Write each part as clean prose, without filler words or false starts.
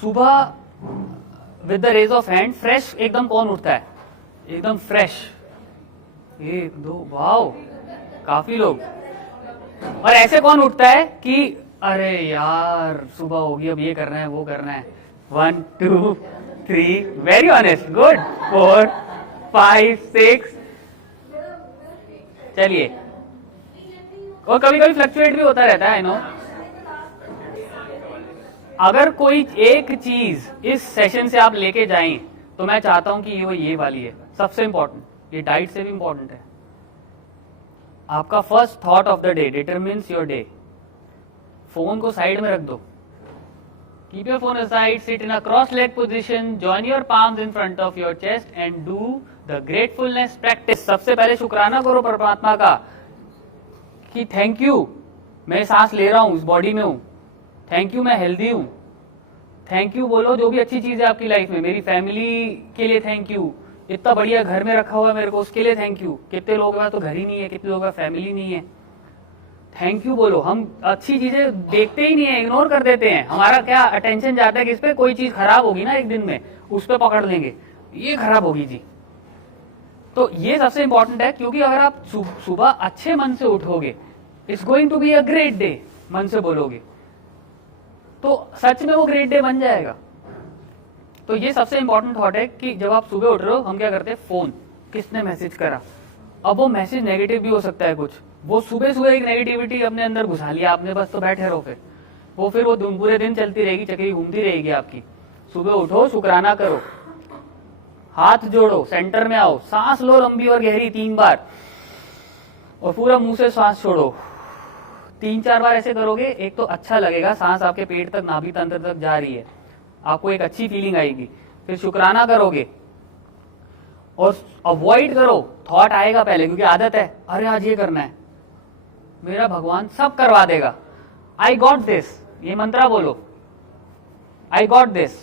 सुबह with the rays of hand fresh एकदम कौन उठता है? एकदम फ्रेश, 1 2 वाओ, काफी लोग। और ऐसे कौन उठता है कि अरे यार सुबह होगी, अब ये करना है वो करना है? 1 2 3, वेरी ऑनेस्ट, गुड। 4 5 6, चलिए। और कभी कभी फ्लक्चुएट भी होता रहता है, आई नो। अगर कोई एक चीज इस सेशन से आप लेके जाएं तो मैं चाहता हूं कि वो ये वाली है, सबसे इंपॉर्टेंट, ये डाइट से भी इंपॉर्टेंट है। आपका first thought of the day determines your day. Phone को साइड में रख दो, keep your phone aside, sit in a cross leg position, join your palms in front of your chest and do the gratefulness practice. सबसे पहले शुक्राना करो परमात्मा का कि थैंक यू मैं सांस ले रहा हूं, इस बॉडी में हूं, थैंक यू मैं हेल्दी हूं, थैंक यू बोलो जो भी अच्छी चीज है आपकी लाइफ में, मेरी फैमिली के लिए थैंक यू, इतना बढ़िया घर में रखा हुआ है मेरे को उसके लिए थैंक यू। कितने लोगों के पास तो घर ही नहीं है, कितने लोगों का फैमिली नहीं है, थैंक यू बोलो। हम अच्छी चीजें देखते ही नहीं है, इग्नोर कर देते हैं। हमारा क्या अटेंशन जाता है कि इस पे कोई चीज खराब होगी ना एक दिन में, उस पर पकड़ लेंगे, ये खराब होगी जी। तो ये सबसे इंपॉर्टेंट है, क्योंकि अगर आप सुबह अच्छे मन से उठोगे, it's going to be a great day, मन से बोलोगे तो सच में वो ग्रेट डे बन जाएगा। तो ये सबसे इंपॉर्टेंट थॉट है कि जब आप सुबह उठ रहे हो, हम क्या करते हैं, फोन, किसने मैसेज करा। अब वो मैसेज नेगेटिव भी हो सकता है कुछ, वो सुबह सुबह एक नेगेटिविटी अपने अंदर घुसा लिया आपने, बस तो बैठे रहो, फिर वो पूरे दिन चलती रहेगी, चक्री घूमती रहेगी आपकी। सुबह उठो, शुक्राना करो, हाथ जोड़ो, सेंटर में आओ, सांस लो लंबी और गहरी 3 बार, और पूरा मुंह से सांस छोड़ो। 3-4 बार ऐसे करोगे, एक तो अच्छा लगेगा, सांस आपके पेट तक, नाभि तंत्र तक जा रही है, आपको एक अच्छी फीलिंग आएगी। फिर शुक्राना करोगे और अवॉइड करो, थॉट आएगा पहले, क्योंकि आदत है, अरे आज ये करना है, मेरा भगवान सब करवा देगा, आई गॉट दिस, ये मंत्रा बोलो, I got this,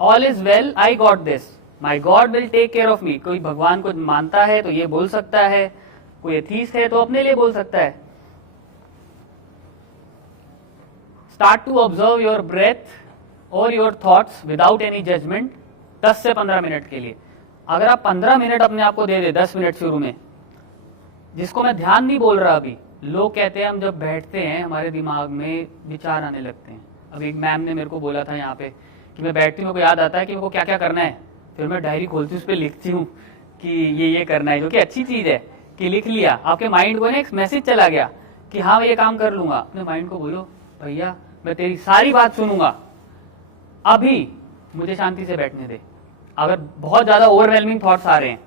all is well, I got this, my god will take care of me. कोई भगवान को मानता है तो ये बोल सकता है, कोई एथीस्ट है तो अपने लिए बोल सकता है। Start to observe your breath और your thoughts without any judgement 10 से 15 मिनट के लिए। अगर आप 15 मिनट अपने आप को दे दे, 10 मिनट शुरू में, जिसको मैं ध्यान नहीं बोल रहा अभी, लोग कहते हैं हम जब बैठते हैं हमारे दिमाग में विचार आने लगते हैं। अब एक मैम ने मेरे को बोला था यहाँ पे कि मैं बैठती हूँ, मेरे को याद आता है कि मेरे को क्या क्या करना है, फिर मैं डायरी खोलती हूँ, उस पर लिखती हूँ कि ये करना है, जो कि अच्छी चीज है कि लिख लिया, आपके माइंड को एक मैसेज चला गया कि हाँ मैं ये काम कर लूंगा। अपने माइंड को बोलो, भैया मैं तेरी सारी बात सुनूंगा, अभी मुझे शांति से बैठने दे। अगर बहुत ज्यादा ओवरवेलमिंग थॉट्स आ रहे हैं,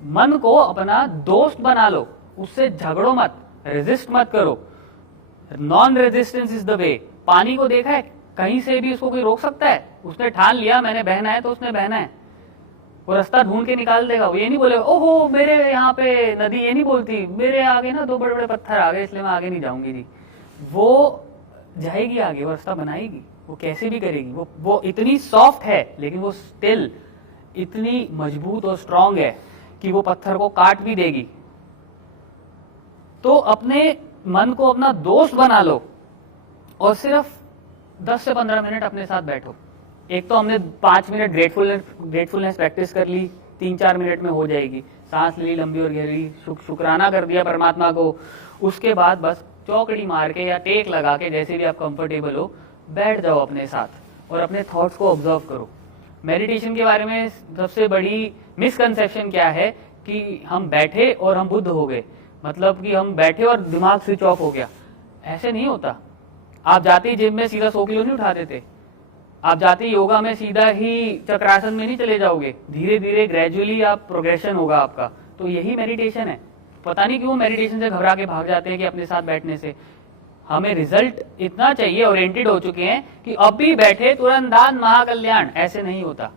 मन को अपना दोस्त बना लो, उससे झगड़ो मत, रेजिस्ट मत करो। Non resistance is the way. पानी को देखा है, कहीं से भी उसको कोई रोक सकता है? उसने ठान लिया मैंने बहना है तो उसने बहना है, वो रास्ता ढूंढ के निकाल देगा। वो ये नहीं बोलेगा ओहो मेरे यहाँ पे नदी, ये नहीं बोलती मेरे आगे ना 2 बड़े बड़े पत्थर आ गए इसलिए मैं आगे नहीं जाऊंगी जी। वो जाएगी आगे, वो रास्ता बनाएगी, वो कैसे भी करेगी। वो इतनी सॉफ्ट है, लेकिन वो स्टिल इतनी मजबूत और स्ट्रांग है कि वो पत्थर को काट भी देगी। तो अपने मन को अपना दोस्त बना लो और सिर्फ 10 से 15 मिनट अपने साथ बैठो। एक तो हमने 5 मिनट ग्रेटफुलनेस प्रैक्टिस कर ली, 3-4 मिनट में हो जाएगी। सांस ली लंबी और गहरी, शुक्राना कर दिया परमात्मा को। उसके बाद बस चौकड़ी मार के या टेक लगा के, जैसे भी आप कंफर्टेबल हो, बैठ जाओ अपने साथ और अपने थॉट्स को ऑब्जर्व करो। मेडिटेशन के बारे में सबसे बड़ी मिसकंसेप्शन क्या है कि हम बैठे और हम बुद्ध हो गए, मतलब कि हम बैठे और दिमाग स्विच ऑफ हो गया। ऐसे नहीं होता। आप जाते ही जिम में सीधा 100 किलो नहीं उठा देते, आप जाते ही योगा में सीधा ही चक्रासन में नहीं चले जाओगे, धीरे धीरे ग्रेजुअली आप प्रोग्रेशन होगा आपका। तो यही मेडिटेशन है। पता नहीं क्यों मेडिटेशन से घबरा के भाग जाते हैं कि अपने साथ बैठने से हमें रिजल्ट इतना चाहिए, ओरिएंटेड हो चुके हैं कि अभी बैठे तुरंत दान महाकल्याण, ऐसे नहीं होता।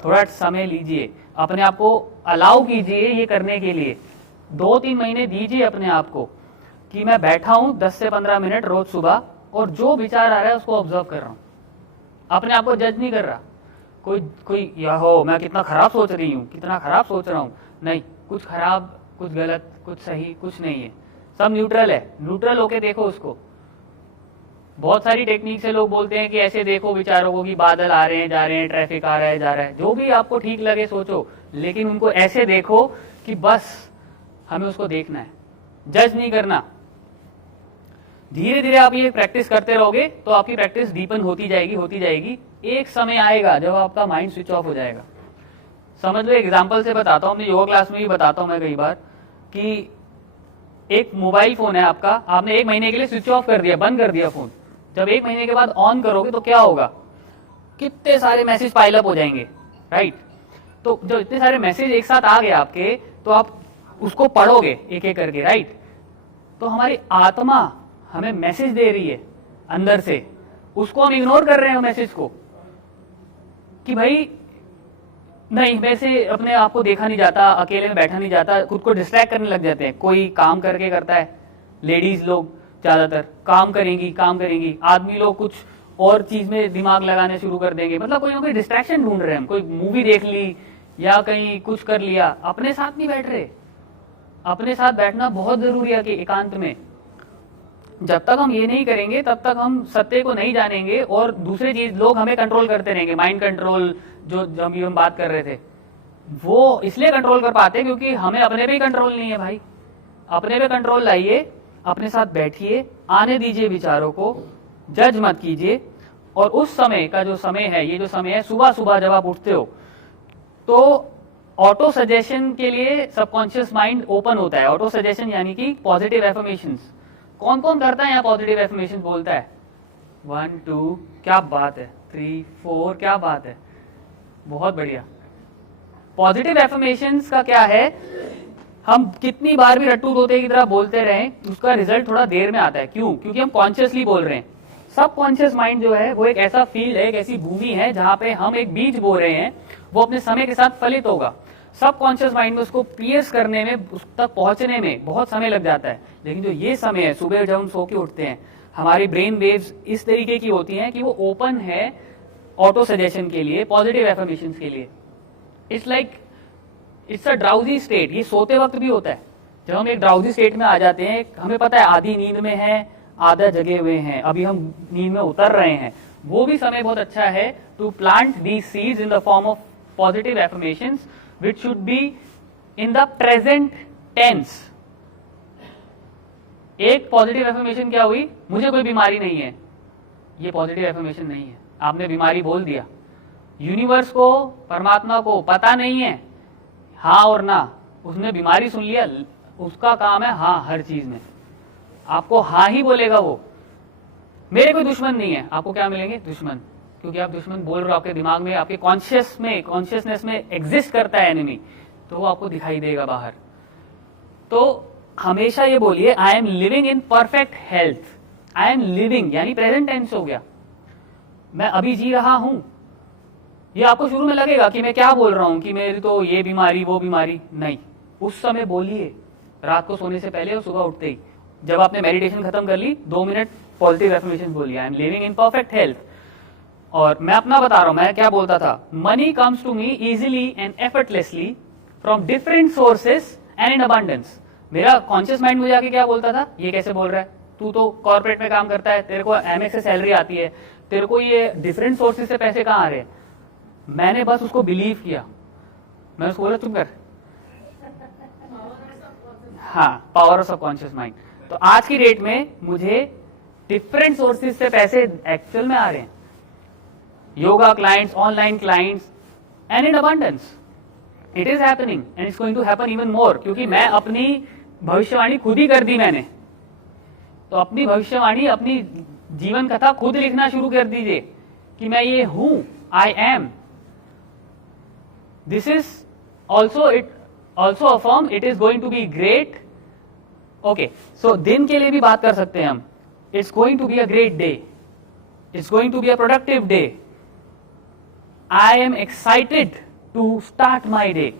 थोड़ा समय लीजिए, अपने आप को अलाउ कीजिए ये करने के लिए। 2-3 महीने दीजिए अपने आप को कि मैं बैठा हूं 10 से 15 मिनट रोज सुबह और जो विचार आ रहा है उसको ऑब्जर्व कर रहा हूं। अपने आप को जज नहीं कर रहा, कोई या हो मैं कितना खराब सोच रही हूँ, कितना खराब सोच रहा हूँ, नहीं, कुछ खराब, कुछ गलत, कुछ सही, कुछ नहीं है, सब न्यूट्रल है। न्यूट्रल होके देखो उसको। बहुत सारी टेक्निक से लोग बोलते हैं कि ऐसे देखो विचारों को कि बादल आ रहे हैं जा रहे हैं, ट्रैफिक आ रहा है जा रहा है, जो भी आपको ठीक लगे सोचो, लेकिन उनको ऐसे देखो कि बस हमें उसको देखना है, जज नहीं करना। धीरे धीरे आप ये प्रैक्टिस करते रहोगे तो आपकी प्रैक्टिस डीपन होती जाएगी। एक समय आएगा जब आपका माइंड स्विच ऑफ हो जाएगा। समझ लो, एग्जाम्पल से बताता हूँ, अपने योगा क्लास में भी बताता हूँ मैं कई बार कि एक मोबाइल फोन है आपका, आपने 1 महीने के लिए स्विच ऑफ कर दिया, बंद कर दिया फोन। जब 1 महीने के बाद ऑन करोगे तो क्या होगा, कितने सारे मैसेज पाइल अप हो जाएंगे, राइट। तो जब इतने सारे मैसेज एक साथ आ गए आपके, तो आप उसको पढ़ोगे एक एक करके, राइट। तो हमारी आत्मा हमें मैसेज दे रही है अंदर से, उसको हम इग्नोर कर रहे हैं मैसेज को कि भाई नहीं, वैसे अपने आप को देखा नहीं जाता, अकेले में बैठा नहीं जाता, खुद को डिस्ट्रैक्ट करने लग जाते हैं। कोई काम करके करता है, लेडीज लोग ज्यादातर काम करेंगी, आदमी लोग कुछ और चीज में दिमाग लगाने शुरू कर देंगे, मतलब कोई ना कोई डिस्ट्रैक्शन ढूंढ रहे हैं, कोई मूवी देख ली या कहीं कुछ कर लिया, अपने साथ नहीं बैठ रहे। अपने साथ बैठना बहुत जरूरी है कि एकांत में। जब तक हम ये नहीं करेंगे तब तक हम सत्य को नहीं जानेंगे, और दूसरी चीज लोग हमें कंट्रोल करते रहेंगे। माइंड कंट्रोल जो हम बात कर रहे थे, वो इसलिए कंट्रोल कर पाते हैं क्योंकि हमें अपने पे ही कंट्रोल नहीं है भाई। अपने पे कंट्रोल लाइए, अपने साथ बैठिए, आने दीजिए विचारों को, जज मत कीजिए। और उस समय का जो समय है, ये जो समय है सुबह सुबह जब आप उठते हो, तो ऑटो सजेशन के लिए सबकॉन्शियस माइंड ओपन होता है। ऑटो सजेशन यानी कि पॉजिटिव एफर्मेशंस। कौन कौन करता है यहाँ पॉजिटिव एफर्मेशन बोलता है? 1 2, क्या बात है, 3 4, क्या बात है, बहुत बढ़िया। पॉजिटिव एफर्मेशंस का क्या है, हम कितनी बार भी रट्टू तोते की तरह बोलते रहें, उसका रिजल्ट थोड़ा देर में आता है। क्यों? क्योंकि हम कॉन्शियसली बोल रहे हैं। सबकॉन्शियस माइंड जो है वो एक ऐसा फील्ड है, एक ऐसी भूमि है जहां पे हम एक बीज बो रहे हैं, वो अपने समय के साथ फलित होगा। सबकॉन्शियस माइंड में उसको पियर्स करने में, उस तक पहुंचने में बहुत समय लग जाता है। लेकिन जो ये समय है, सुबह जब हम सो के उठते हैं, हमारी ब्रेन वेव्स इस तरीके की होती हैं कि वो ओपन है ऑटो सजेशन के लिए, पॉजिटिव एफर्मेशंस के लिए। It's a drowsy state. ये सोते वक्त भी होता है। जब हम एक ड्राउजी स्टेट में आ जाते हैं, हमें पता है आधी नींद में है, आधा जगे हुए हैं, अभी हम नींद में उतर रहे हैं, वो भी समय बहुत अच्छा है to plant these seeds in the form of positive affirmations which should be in the present tense। एक पॉजिटिव एफर्मेशन क्या हुई, मुझे कोई बीमारी नहीं है, ये पॉजिटिव एफर्मेशन नहीं है, आपने बीमारी बोल दिया। यूनिवर्स को, परमात्मा को पता नहीं है हाँ और ना, उसने बीमारी सुन लिया, उसका काम है हाँ हर चीज में, आपको हाँ ही बोलेगा वो। मेरे कोई दुश्मन नहीं है, आपको क्या मिलेंगे? दुश्मन, क्योंकि आप दुश्मन बोल रहे हो, आपके दिमाग में, आपके कॉन्शियसनेस में एग्जिस्ट करता है एनिमी, तो वो आपको दिखाई देगा बाहर। तो हमेशा ये बोलिए, I am living in perfect health. I am living यानी प्रेजेंट टेंस हो गया, मैं अभी जी रहा हूं। ये आपको शुरू में लगेगा कि मैं क्या बोल रहा हूं, कि मेरी तो ये बीमारी वो बीमारी, नहीं, उस समय बोलिए, रात को सोने से पहले और सुबह उठते ही। जब आपने मेडिटेशन खत्म कर ली, 2 मिनट पॉजिटिव एफर्मेशन बोलिए, I am living in perfect health. और मैं अपना बता रहा हूं, मैं क्या बोलता था, money comes to me easily and effortlessly from different sources and in abundance. मेरा कॉन्शियस माइंड मुझे आके क्या बोलता था, ये कैसे बोल रहा है, तू तो कॉर्पोरेट में काम करता है, तेरे को एमएक्स से सैलरी आती है, तेरे को ये डिफरेंट सोर्सेज से पैसे कहाँ आ रहे हैं। मैंने बस उसको बिलीव किया, मैं उसको बोला तुम कर, हाँ, पावर ऑफ सबकॉन्शियस माइंड। तो आज की डेट में मुझे डिफरेंट सोर्सेज से पैसे एक्चुअल में आ रहे हैं, yoga clients, online clients, and in abundance. It is happening and it's going to happen even more, क्योंकि मैं अपनी भविष्यवाणी खुद ही कर दी मैंने। तो अपनी भविष्यवाणी, अपनी जीवन कथा खुद लिखना शुरू कर दीजिए कि मैं ये हूं, I am. This is also affirm it is going to be great. Okay, so दिन के लिए भी बात कर सकते हैं हम, it's going to be a great day, it's going to be a productive day, I am excited to start my day.